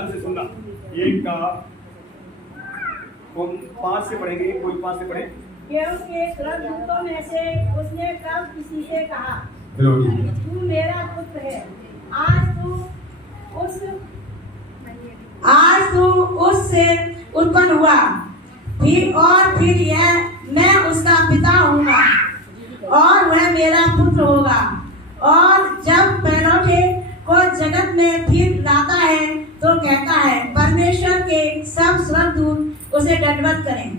ध्यान से सुनना। एक का 5 से पढ़ेंगे, कोई 5 से पढ़े। क्योंकि स्वर्गदूतों में से उसने कब किसी से कहा, तू मेरा पुत्र है, आज तू उससे उत्पन्न हुआ, फिर यह मैं उसका पिता हूँगा और वह मेरा पुत्र होगा। और जब पैरोठे को जगत में फिर लाता है तो कहता है, परमेश्वर के सब स्वर्गदूत उसे दंडवत करें।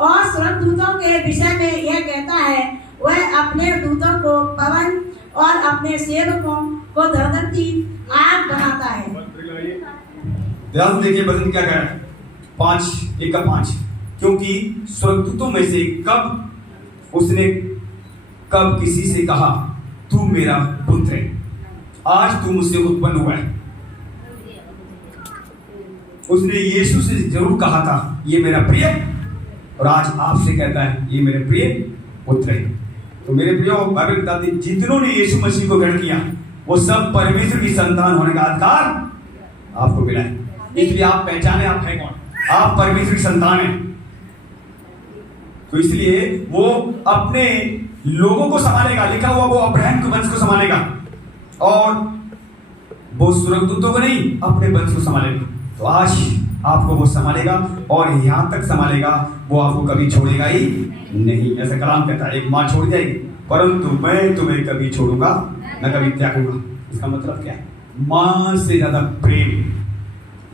और स्वर्गदूतों के विषय में यह कहता है, वह अपने दूतों को पवन और अपने सेवकों को धरती आग बनाता है। ध्यान देखिए वचन क्या कह रहा है। 5:1 क्योंकि स्वर्गदूतों में से उसने कब किसी से कहा, तू मेरा पुत्र है, आज तू मुझसे उत्पन्न हुआ है। उसने यीशु से जरूर कहा था, ये मेरा प्रिय, और आज आपसे कहता है, ये मेरे प्रिय पुत्र है। तो मेरे प्रियो, बाइबल बताती है जितनों ने यीशु मसीह को ग्रहण किया वो सब परमेश्वर की संतान होने का अधिकार आपको मिला है। इसलिए आप पहचाने आप हैं कौन, आप परमेश्वर की संतान हैं। तो इसलिए वो अपने लोगों को संभालेगा, लिखा हुआ वो अब्राहम के वंश को संभालेगा, और वो स्वर्गदूतों को नहीं अपने वंश को संभालेगा। तो आज आपको वो संभालेगा और यहां तक संभालेगा, वो आपको कभी छोड़ेगा ही नहीं। ऐसा कलाम कहता है, एक मां छोड़ जाएगी परंतु मैं तुम्हें कभी छोड़ूंगा न कभी त्यागूंगा। इसका मतलब क्या है? मां से ज्यादा प्रेम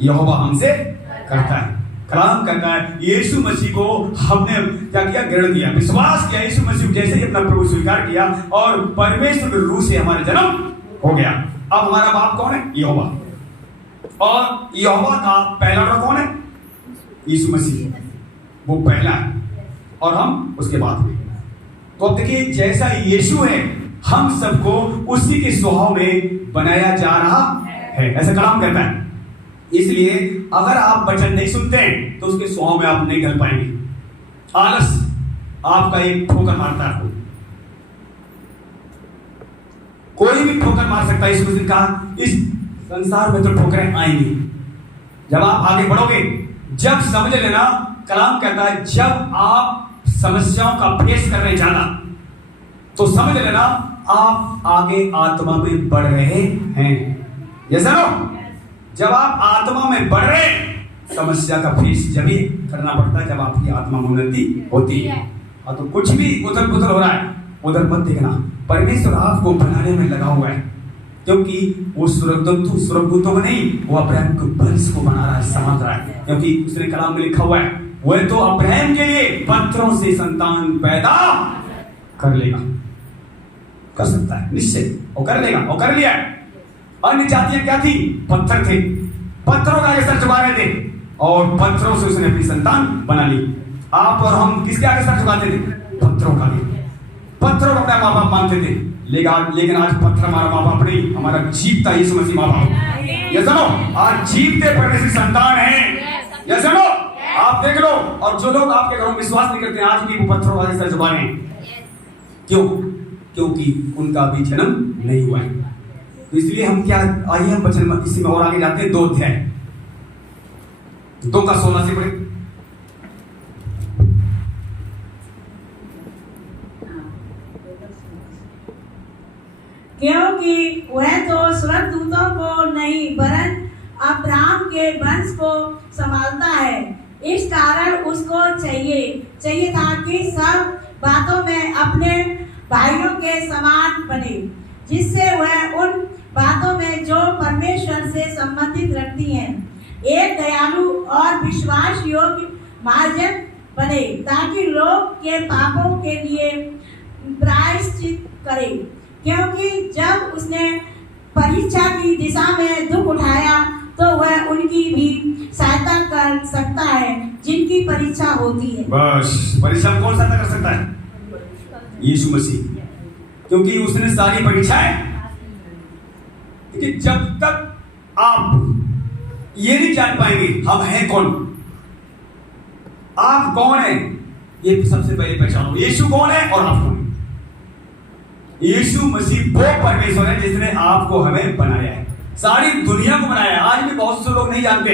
यहोवा हमसे करता है। कलाम कहता है यीशु मसीह को हमने क्या किया? ग्रहण किया, विश्वास किया। यीशु मसीह जैसे ही अपना प्रभु स्वीकार किया और परमेश्वर के रूह से हमारा जन्म हो गया। अब हमारा बाप कौन है? यहोवा। और यहोवा का पहला रूप कौन है? यीशु मसीह, वो पहला है और हम उसके बाद में। तो अब देखिए, जैसा यीशु है हम सबको उसी के स्वभाव में बनाया जा रहा है, ऐसा कलाम कहता है। इसलिए अगर आप वचन नहीं सुनते हैं तो उसके स्वभाव में आप नहीं ढल पाएंगे। आलस आपका एक ठोकर मारता है, कोई भी ठोकर मार सकता है। इसको कहा इस संसार में तो ठोकरें आएंगी, जब आप आगे बढ़ोगे, जब समझ लेना, कलाम कहता है जब आप समस्याओं का फेस कर रहे जाना तो समझ लेना आप आगे आत्मा में बढ़ रहे हैं। ये सुनो, जब आप आत्मा में बढ़ रहे हैं समस्या का फेस जब ही करना पड़ता है जब आपकी आत्मा में उन्नति होती है। और तो कुछ भी उधर पुधर हो रहा है उधर मत देखना, परमेश्वर आपको बनाने में लगा हुआ है, क्योंकि वो स्वर्गदूतों को नहीं, वो अब्राहम के वंश को बना रहा है, समझ रहा है। क्योंकि उसने कलाम में लिखा हुआ है, वह तो अब्राहम के लिए पत्थरों से संतान पैदा कर लेगा, कर सकता है निश्चय, और कर लेगा, और कर लिया। अन्य जातियां क्या थी? पत्थर थे, पत्थरों का आगे सर झुका रहे थे और पत्थरों से उसने अपनी संतान बना ली। आप और हम किसके आगे सर झुकाते थे? पत्थरों का आगे। पत्थरों को अपना माँ बाप मानते थे, लेकिन आज पत्थर हमारा माँ बाप नहीं, हमारा जीवता यीशु मसीह माँ बाप। ये सुनो, आज जीवते परमेश्वर संतान है। ये सुनो, आप देख लो, और जो लोग आपके घरों में विश्वास नहीं करते आज भी वो पत्थरों का आगे सर झुका रहे हैं। क्यों? क्योंकि उनका भी जन्म नहीं हुआ है। तो इसलिए हम क्या, आइए हम वचन इसी में और आगे जाते हैं। 2 अध्याय 2 का 16 से पढ़े। क्योंकि वह तो स्वर्गदूतों को नहीं वरन अब्राहम के वंश को संभालता है, इस कारण उसको चाहिए था कि सब बातों में अपने भाइयों के समान बने, जिससे वह उन बातों में जो परमेश्वर से संबंधित रखती हैं एक दयालु और विश्वास योग्य महाजन बने, ताकि लोग के पापों के लिए प्रायश्चित करे। क्योंकि जब उसने परीक्षा की दिशा में दुख उठाया तो वह उनकी भी सहायता कर सकता है जिनकी परीक्षा होती है। बस परीक्षा में कौन सहायता कर सकता है? यीशु मसीह, क्योंकि उसने सारी परीक्षाएं। कि जब तक आप ये नहीं जान पाएंगे हम हैं कौन, आप कौन हैं, ये सबसे पहले पहचानो। यीशु कौन है और आप कौन है? यीशु मसीह वो परमेश्वर है जिसने आपको हमें बनाया है। सारी दुनिया को बनाया है। आज भी बहुत से लोग नहीं जानते,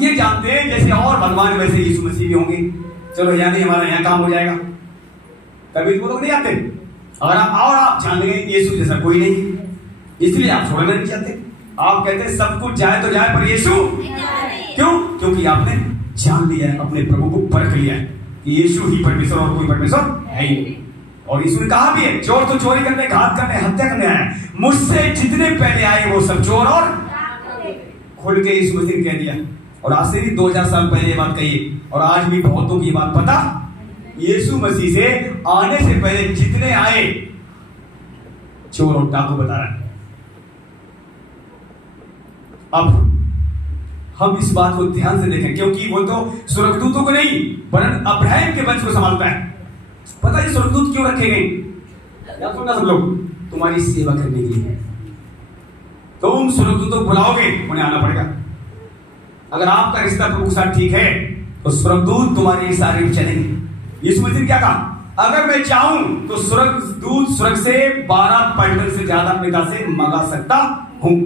ये जानते हैं जैसे और भगवान वैसे यीशु मसीह भी होंगे। चलो यहाँ नहीं, हमारा यहाँ काम हो जाएगा, कभी वो लोग नहीं आते। अगर आप जान गए यीशु जैसा कोई नहीं, इसलिए आप छोड़ना नहीं चाहते। आप कहते हैं सब कुछ जाए तो जाए पर यीशु क्यों? क्योंकि आपने जान लिया है, अपने प्रभु को परख लिया है कि यीशु ही परमेश्वर और कोई परमेश्वर है ही नहीं। और यीशु ने कहा भी है, चोर तो चोरी करने, घात करने, हत्या करने आया, मुझसे जितने पहले आए वो सब चोर और खुल के यीशु मसीह ने कह दिया। और आज से भी 2000 साल पहले ये बात कही है, और आज भी बहुतों की बात पता, यीशु मसीह से आने से पहले जितने आए चोर और डाकू बता रहा है। अब हम इस बात को ध्यान से देखें, क्योंकि वो तो स्वर्गदूतों को नहीं वरन अब्राहम के वंश को संभालता है। पता है स्वर्गदूत क्यों रखे गए? याद सुनना सब लोग, तुम्हारी सेवा करने के लिए। तुम स्वर्गदूतों को बुलाओगे, उन्हें आना पड़ेगा। अगर आपका रिश्ता प्रभु के साथ ठीक है तो स्वर्गदूत तुम्हारे सारे चलेंगे। यीशु मसीह ने क्या कहा? अगर मैं चाहूं तो स्वर्गदूत स्वर्ग से 12 पलटन से ज्यादा पिता से मंगा सकता हूं,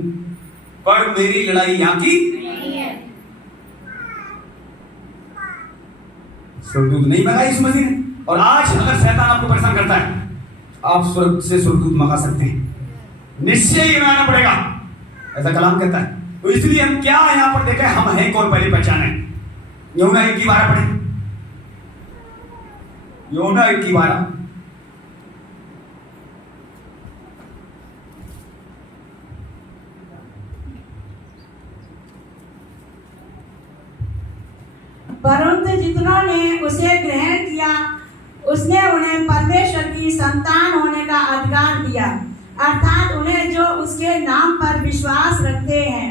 पर मेरी लड़ाई यहां की नहीं है। स्वर्गदूत नहीं मंगा यीशु मसीह ने। और आज अगर शैतान आपको परेशान करता है, आप स्वर्ग से स्वर्गदूत मंगा सकते हैं, निश्चय ही में आना पड़ेगा, ऐसा कलाम कहता है। तो इसलिए हम क्या यहां पर देखें, हम हैं कौन पहले पहचाने। यूहन्ना 1:12 पढ़े, यूहन्ना 1:12। परंतु जितनों ने उसे ग्रहण किया उसने उन्हें परमेश्वर की संतान होने का अधिकार दिया, अर्थात उन्हें जो उसके नाम पर विश्वास रखते हैं।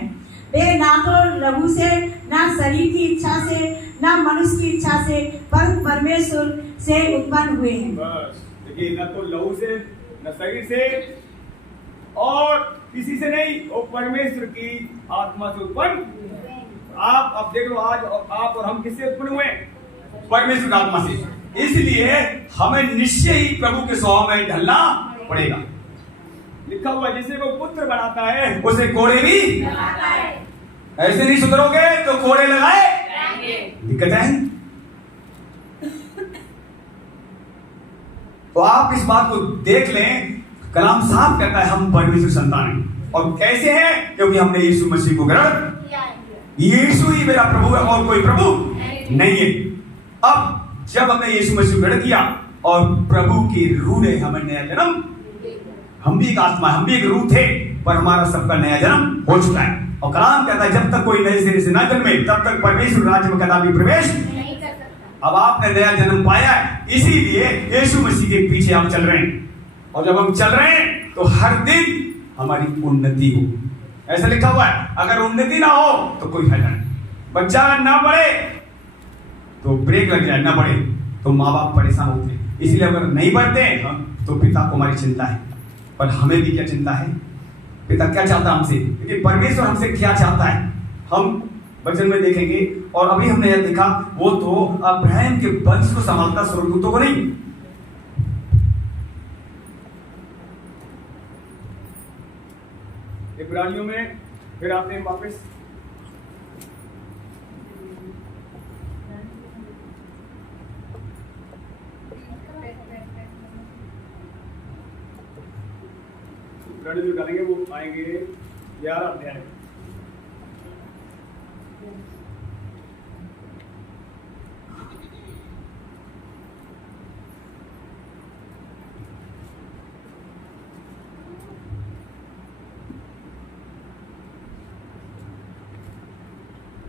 वे ना तो लहू से, ना शरीर की इच्छा से, ना मनुष्य की इच्छा से, पर परमेश्वर से उत्पन्न हुए हैं। बस देखिए, ना तो लहू से, ना शरीर से, और किसी से नहीं, वो परमेश्वर की आत्मा से उत्पन्न। आप अब देख लो, आज आप और हम किससे उत्पन्न हुए? परमेश्वर की आत्मा से। इसलिए हमें निश्चय ही प्रभु के स्वभाव में ढलना पड़ेगा। लिखा हुआ, जिसे वो पुत्र बनाता है उसे कोड़े भी लगाता है। ऐसे नहीं सुधरोगे तो कोड़े लगाए दिक्कत है। तो आप इस बात को देख लें, कलाम साफ कहता है हम परमेश्वर संतान हैं। और कैसे हैं? क्योंकि हमने यीशु मसीह को ग्रहण किया। यीशु ही मेरा प्रभु है और कोई प्रभु नहीं है। अब जब हमने यीशु मसीह को ग्रहण किया और प्रभु की रूह ने हमें नया जन्म, हम भी एक आत्मा, हम भी एक रूह थे, पर हमारा सबका नया जन्म हो चुका है। और कलाम कहता है जब तक कोई नए सिरे से ना जन्मे तब तक परमेश्वर राज्य में कदापि प्रवेश नहीं कर सकता। अब आपने नया जन्म पाया है, इसीलिए यीशु मसीह के पीछे आप चल रहे हैं। और जब हम चल रहे हैं तो हर दिन हमारी उन्नति हो। ऐसा लिखा हुआ है, अगर उन्नति ना हो तो कोई फायदा नहीं। बच्चा अगर ना पढ़े तो ब्रेक लग जाए, ना पढ़े तो माँ बाप परेशान होते हैं। इसलिए अगर नहीं पढ़ते तो पिता को हमारी चिंता है। पर हमें भी क्या चिंता है? पिता क्या चाहता है हमसे, क्योंकि परमेश्वर हमसे क्या चाहता है हम वचन में देखेंगे। और अभी हमने यह देखा, वो तो अब्राहम के वंश को संभालता, स्वर्गदूतों को नहीं। इब्रानियों में फिर आते हैं वापस, जो डालेंगे वो आएंगे 11 अध्याय।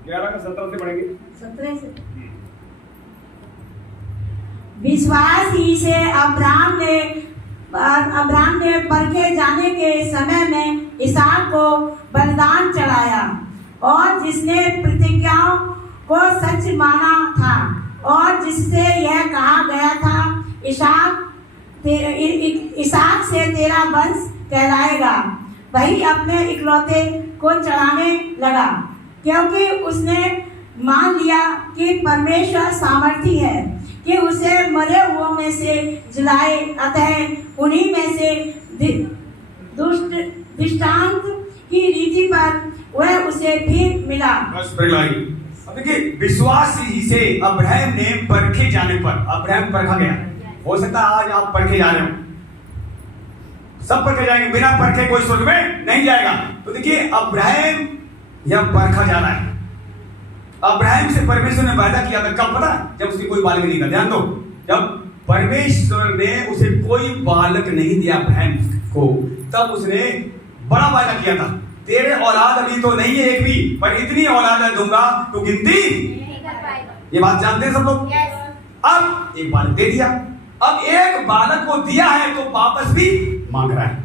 का 17 से पढ़ेंगे। 17 से। विश्वास ही से अब्राहम ने परखे जाने के समय में इसहाक को बलिदान चढ़ाया, और जिसने प्रतिज्ञाओं को सच माना था और जिससे यह कहा गया था इसहाक से तेरा वंश कहलाएगा, वही अपने इकलौते को चढ़ाने लगा, क्योंकि उसने मान लिया कि परमेश्वर सामर्थी है कि उसे मरे हुओं में से जिलाए। अतः उन्हीं में से दृष्टांत की रीति पर वह उसे फिर मिला। बस फिर लाई। अब देखिए, विश्वास ही से अब्राहम ने परखे जाने पर, अब्राहम परखा गया। हो सकता है आज आप परखे जा रहे हो, सब परखे जाएंगे, बिना परखे कोई स्वर्ग में नहीं जाएगा। तो देखिए, अब्राहम यह परखा जा रहा है। अब्राहम से परमेश्वर ने वादा किया था, कब पता? जब उसकी कोई बालक नहीं था। ध्यान दो, जब परमेश्वर ने उसे कोई बालक नहीं दिया अब्राहम को, तब उसने बड़ा वादा किया था, तेरे औलाद अभी तो नहीं है एक भी, पर इतनी औलाद दूंगा तो गिनती नहीं कर पाएगा। ये बात जानते हैं सब लोग। अब एक बालक दे दिया, अब एक बालक को दिया है तो वापस भी मांग रहा है।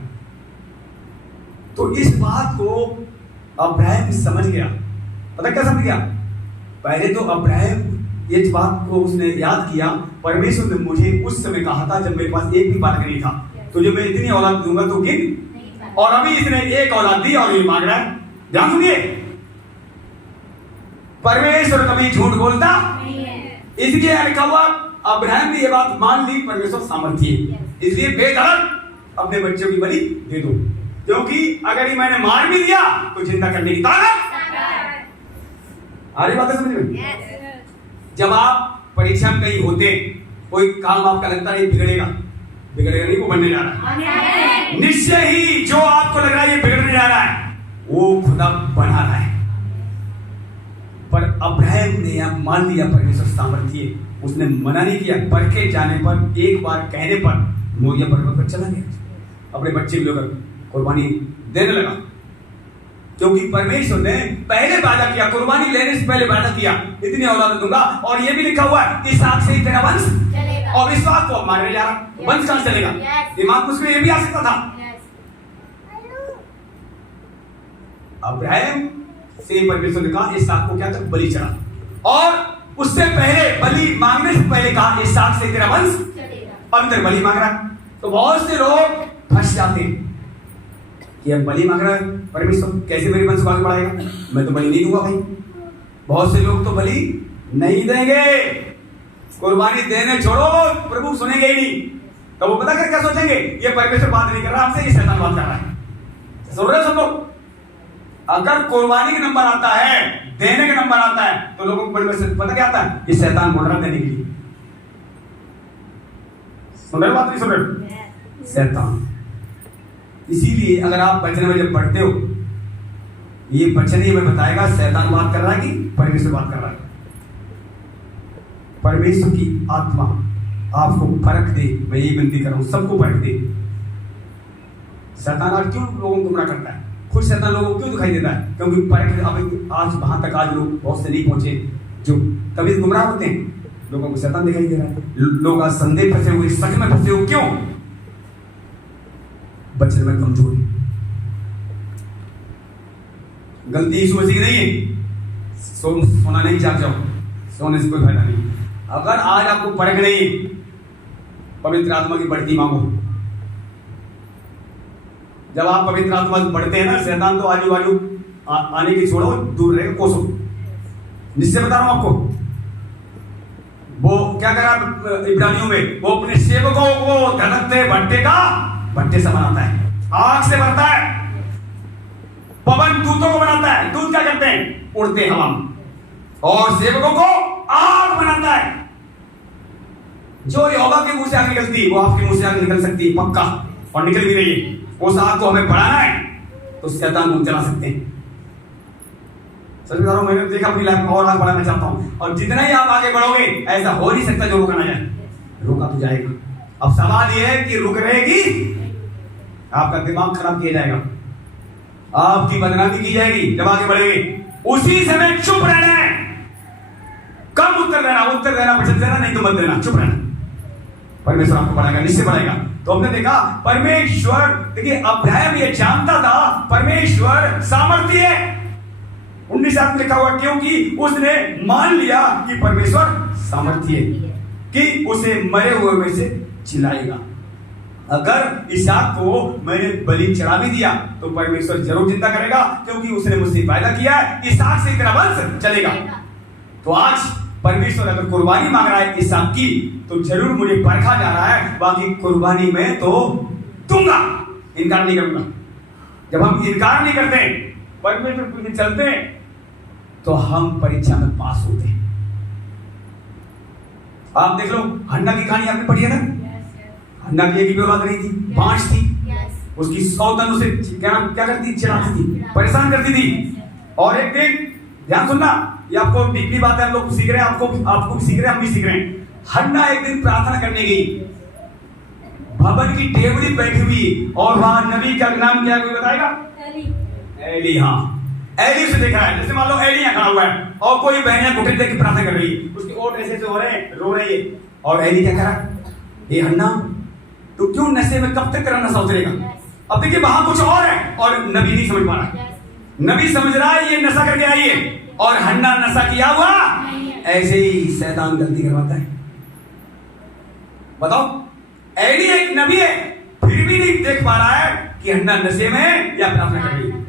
तो इस बात को अब्राहम समझ गया। पता क्या समझ गया? पहले तो अब्राहम इस बात को उसने याद किया, परमेश्वर ने मुझे उस समय कहा था जब मेरे पास एक भी बालक नहीं था, तो जो मैं इतनी औलाद दूंगा तो गिन, और अभी इसने एक औलाद दी और ये मांग रहा है। ध्यान सुनिए, परमेश्वर कभी झूठ बोलता नहीं है। इसलिए अब्राहम ने ये बात मान ली, परमेश्वर सामर्थ्य है, इसलिए बेधड़क अपने बच्चों की बलि दे दो, क्योंकि अगर ये मैंने मार भी दिया तो जिंदा करने की ताकत। आ रही बात समझ में? जब आप परीक्षा में कहीं होते, कोई काम आपका लगता है बिगड़ेगा, बिगड़ेगा नहीं, वो बनने जा रहा है, निश्चय ही जो आपको लग रहा है ये बिगड़ने जा रहा है, वो खुदा बना रहा है। पर अब्राहम ने यह मान लिया परमेश्वर सामर्थ्य, उसने मना नहीं किया। परखे जाने पर, एक बार कहने पर मोरिया पर्वत पर चला गया, अपने बच्चे को लेकर कुर्बानी देने लगा, क्योंकि परमेश्वर ने पहले वादा किया, कुर्बानी लेने से पहले वादा किया, इतनी औलाद दूंगा, और ये भी लिखा हुआ है इसहाक से ही तेरा वंश चलेगा। और इस बात को अब मारने जा रहा, वंश कहां चलेगा? दिमाग में उसमें ये भी आ सकता था। अब्राहम से परमेश्वर ने कहा इसहाक को क्या कर, बलि चढ़ा, और उससे पहले बलि मांगने से पहले कहा इसहाक से तेरा वंश चलेगा। अब इधर बलि मांग रहा है। तो बहुत से लोग फंस जाते हैं कि अब बलि मांग रहा है, परमेश्वर कैसे मेरे वंश को आगे बढ़ाएगा, मैं तो बलि नहीं दूंगा भाई। बहुत से लोग तो बलि नहीं देंगे, कुर्बानी देने छोड़ो, प्रभु सुनेंगे ही नहीं। तो वो पता कर क्या सोचेंगे, ये परमेश्वर बात नहीं कर रहा आपसे, ये शैतान बात कर रहा है। सुन रहे हो सब लोग? अगर कुर्बानी का नंबर आता है, देने का नंबर आता है, तो लोगों को परमेश्वर पता क्या आता है, ये शैतान बोल रहा है देने के लिए। सुन रहे हो बात? नहीं सुन रहे? शैतान। इसीलिए अगर आप वचन में जब पढ़ते हो, ये वचन ही हमें बताएगा शैतान बात कर रहा है कि परमेश्वर बात कर रहा है। परमेश्वर की आत्मा आपको परख दे, मैं ये विनती कर रहा हूं, सबको परख दे। शैतान आज क्यों लोगों को गुमराह करता है? खुद शैतान लोगों को क्यों दिखाई देता है? क्योंकि परख आज वहां तक आज लोग बहुत से नहीं पहुंचे, जो कभी गुमराह होते हैं, लोगों को शैतान दिखाई दे रहा है। लोग आज संदेह फंसे हुए, सच में फंसे हुए, क्यों? बच्चे में कमजोरी। गलती यीशु मसीह की नहीं है, सोना नहीं जाग जाओ, सोने से कोई फायदा नहीं। अगर आज आपको परख नहीं, पवित्र आत्मा की बढ़ती मांगो। जब आप पवित्र आत्मा से बढ़ते हैं ना, शैतान तो आजू बाजू आने की छोड़ो, दूर रहेगा कोसों। निश्चय बता रहा हूं आपको, वो क्या करा इब्रानियों में, वो अपने सेवकों को धड़कते भट्टे का भट्टे से बनाता है, आग से भरता है, पवन दूतों को बनाता है। दूत क्या करते हैं? उड़ते हवा में, और सेवकों को आग बनाता है। जो यहोवा के मुंह से आग निकलती, वो आपके मुंह से आग निकल सकती है, पक्का, और निकल भी रही है। उस आग को हमें बढ़ाना है तो शैतान को चला सकते हैं। सच बता रहा हूं, मैंने देखा अपनी लाइफ में, और आग बढ़ाना चाहता हूं, और जितना ही आप आगे बढ़ोगे, ऐसा हो नहीं सकता जो रोका ना जाए। रोका तो जाएगा। अब सवाल यह है कि रुक रहेगी, आपका दिमाग खराब किया जाएगा, आपकी बदनामी की जाएगी जब आगे बढ़ेगी। उसी समय चुप रहना है, कम उत्तर देना, वचन देना नहीं तो मत देना, चुप रहना। परमेश्वर आपको बढ़ाएगा, निश्चय बढ़ाएगा। तो हमने देखा परमेश्वर, देखिए अब्राहम ये जानता था परमेश्वर सामर्थ्य है। 19 लिखा हुआ, क्योंकि उसने मान लिया कि परमेश्वर सामर्थ्य है, कि उसे मरे हुए में से जिलाएगा। अगर इसहाक को मैंने बलि चढ़ा भी दिया तो परमेश्वर जरूर जिंदा करेगा, क्योंकि उसने मुझसे वादा किया है इसहाक से तेरा वंश चलेगा। तो आज परमेश्वर अगर कुर्बानी मांग रहा है इसहाक की, तो जरूर मुझे परखा जा रहा है, बाकी कुर्बानी में तो दूंगा, इनकार नहीं करूंगा। जब हम इनकार नहीं करते, परमेश्वर के पीछे चलते हैं, तो हम परीक्षा में पास होते हैं। आप देख लो, हन्ना की कहानी आपने पढ़ी है ना? हन्ना की एक भी औलाद नहीं थी, 5 थी। उसकी 100 तन उसे क्या करती, चिढ़ाती थी, परेशान करती थी। और एक दिन, ध्यान सुनना, ये आपको डीपली बात है, हम लोग सीख रहे हैं, आपको भी सीख रहे हैं, हम भी सीख रहे हैं। हन्ना एक दिन प्रार्थना करने गई, भवन की टेबली बैठी हुई, और वहां नबी का नाम क्या, कोई बताएगा? एली। हाँ, एली से देखा है, जैसे मान लो एली यहाँ खड़ा हुआ है और कोई बहन घुटने देख के प्रार्थना कर रही है, उसके ओठ ऐसे हो रहे हैं, रो रही है, और एली क्या करा, ये हन्ना तू क्यों नशे में, कब तक तेरा नशा उतरेगा? अब देखिए वहां कुछ और है, और नबी नहीं समझ पा रहा। नबी समझ रहा है ये नशा करके आई है, और हन्ना नशा किया हुआ। ऐसे ही शैतान गलती करवाता है। बताओ, एली एक नबी है, फिर भी नहीं देख पा रहा है कि हन्ना नशे में है या प्रार्थना कर रही है।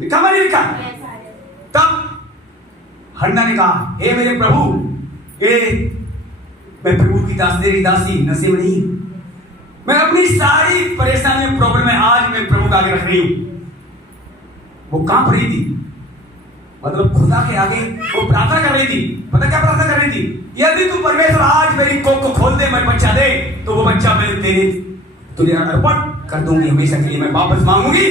लिखा नहीं लिखा? तब हन्ना ने कहा, हे मेरे प्रभु, मैं प्रभु की दासी नशे में नहीं, मैं अपनी सारी परेशानी प्रॉब्लम में आज मैं प्रभु का आगे रख रही हूं। वो कांप रही थी, मतलब खुदा के आगे वो प्रार्थना कर रही थी। पता क्या प्रार्थना कर रही थी? यदि तू परमेश्वर आज मेरी कोख को खोल दे, मैं बच्चा दे, तो वो बच्चा मैं तुझे अर्पण कर दूंगी, हमेशा के लिए मैं वापस मांगूंगी।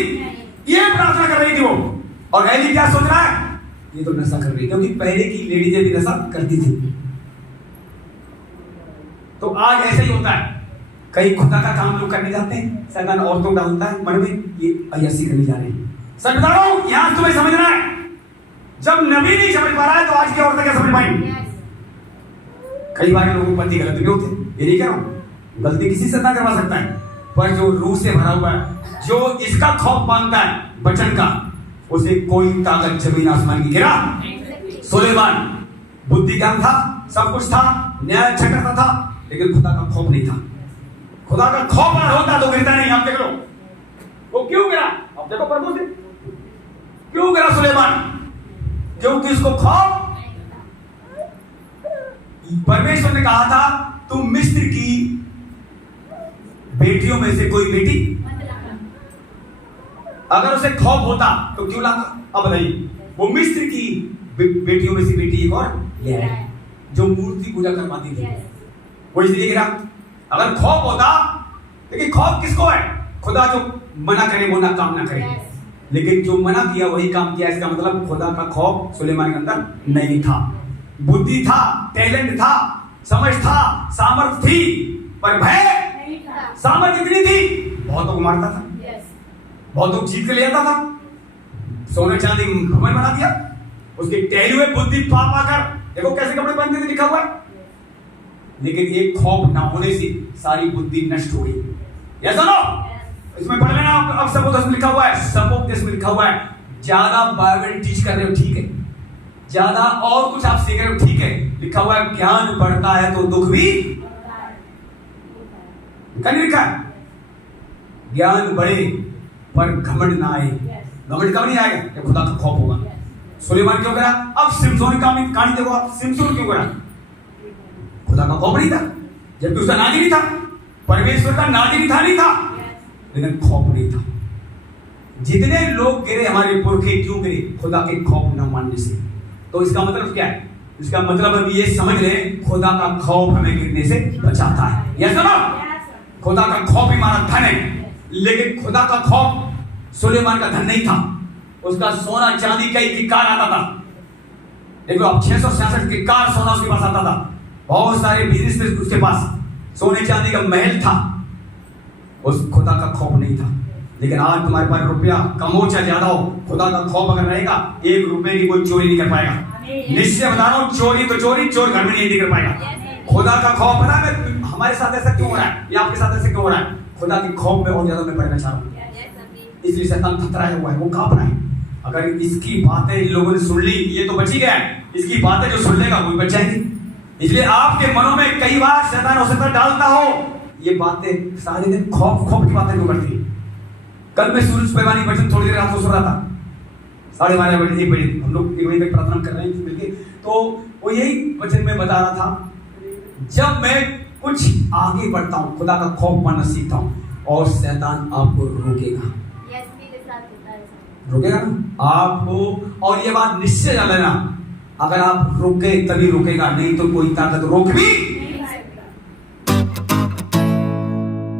ये प्रार्थना कर रही थी वो। और एली क्या सोच रहा है? ये तो नशा कर रही है, क्योंकि पहले की लेडीजें भी नशा करती थी। तो आज ऐसा ही होता है, कई खुदा का काम लोग करने जाते हैं, शैतान औरतों डालता है मन में, ये अय्यासी करने जा रहे हैं। सच बता रहा हूं, यहां तुम्हें समझना है, जब नबी नहीं समझ पा रहा है तो आज की औरतें क्या समझ पाएंगी? कई बार लोगों को पति गलत भी होते, ये नहीं कह रहा हूं, गलती किसी से ना करवा सकता है, पर जो रूह से भरा हुआ है, जो इसका खौफ मांगता है वचन का, उसे कोई ताकत जमीन आसमान की गिरा। सुलेमान बुद्धि ज्ञान था, सब कुछ था, न्याय अच्छा करता था, लेकिन खुदा का खौफ नहीं था। खुदा का खौफ अगर होता तो गिरता नहीं। आप देख लो वो क्यों गिरा, आप देखो प्रभु से क्यों गिरा सुलेमान, क्योंकि उसको खौफ। परमेश्वर ने कहा था तुम मिस्र की बेटियों में से कोई बेटी, अगर उसे खौफ होता तो क्यों लाता? अब नहीं, वो मिस्र की बेटियों में से बेटी एक और ले आया जो मूर्ति पूजा करवाती थी, वो इसलिए गिरा। अगर खौफ होता, लेकिन खौफ किसको है? खुदा जो मना करे वो ना काम ना करे, लेकिन जो मना किया वही काम किया। इसका मतलब खुदा का खौफ सुलेमान के अंदर नहीं था। बुद्धि था, टैलेंट था, समझ था, सामर्थ्य थी, पर भय नहीं था। सामर्थ्य कितनी थी? बहुतों को मारता था, बहुतों को जीत के ले आता था, सोने चांदी भवन बना दिया। उसके टहले हुए बुद्धि पाकर देखो कैसे कपड़े पहनते थे, लिखा हुआ है। लेकिन एक खौफ ना होने से सारी बुद्धि नष्ट हो गई। ऐसा ना इसमें पढ़ लेना, अब सबोदेश में लिखा हुआ है, सबोदेश में लिखा हुआ है, ज्यादा बाइबल टीच कर रहे हो ठीक है, ज्यादा और कुछ आप सीख रहे हो ठीक है, लिखा हुआ है ज्ञान बढ़ता है तो दुख भी कहीं लिखा है, ज्ञान बढ़े पर घमंड ना आए। घमंड कब नहीं आएगा जब खुदा का खौफ होगा। सुलेमान क्यों करा? अब सिमसोन का कहानी देखो आप, सिमसोन क्यों करा? खुदा का खौफ नहीं था, जबकि उसका नाजी नहीं था, परमेश्वर का नाजी नहीं था, लेकिन खौफ नहीं था। जितने लोग गिरे हमारे पुरखे क्यों गिरे? खुदा के खौफ न मानने से। तो इसका मतलब क्या है? इसका मतलब अब ये समझ ले, खुदा का खौफ हमें गिरने से बचाता है। यह समझ, खुदा का खौफ ही हमारा धन है, लेकिन खुदा का खौफ सुलेमान का धन नहीं था। उसका सोना चांदी कई कार आता था, देखो आप 666 की कार सोना उसके पास आता था, बहुत सारे बिजनेस में उसके पास सोने चांदी का महल था। उस खुदा का खौफ नहीं था। लेकिन आज तुम्हारे पास रुपया कम हो चाहे ज्यादा हो, खुदा का खौफ अगर रहेगा, 1 रुपए की कोई चोरी नहीं कर पाएगा। निश्चय बता रहा हूं, चोरी तो चोरी, चोर घर में नहीं कर पाएगा। खुदा का खौफ है ना। हमारे साथ ऐसा क्यों हो रहा है या आपके साथ ऐसा क्यों हो रहा है? खुदा के खौफ में और ज्यादा मैं पढ़ना चाह रहा हूँ, इसलिए शैतान थतराया हुआ है, वो कांप रहा है। अगर इसकी बातें लोगों ने सुन ली, ये तो बच ही गया है, इसकी बातें जो सुन लेगा वो बच जाएगी। इसलिए आपके मनों में कई बार शैतान हो सकता डालता हो ये बातें, सारे दिन खौफ की बातें क्यों करती है? कल मैं सूरज पैमानी वचन थोड़ी देर रात को सुन रहा था, 12:30 बजे 1 बजे हम लोग 1 बजे तक प्रार्थना कर रहे हैं मिलके, तो वो यही वचन में बता रहा था, जब मैं कुछ आगे बढ़ता हूँ, खुदा का खौफ मानना सीखता हूँ, और शैतान आपको रोकेगा। रुकेगा ना आपको। और ये बात निश्चय जान लेना, अगर आप रुके तभी रुकेगा, नहीं तो कोई ताकत रोक भी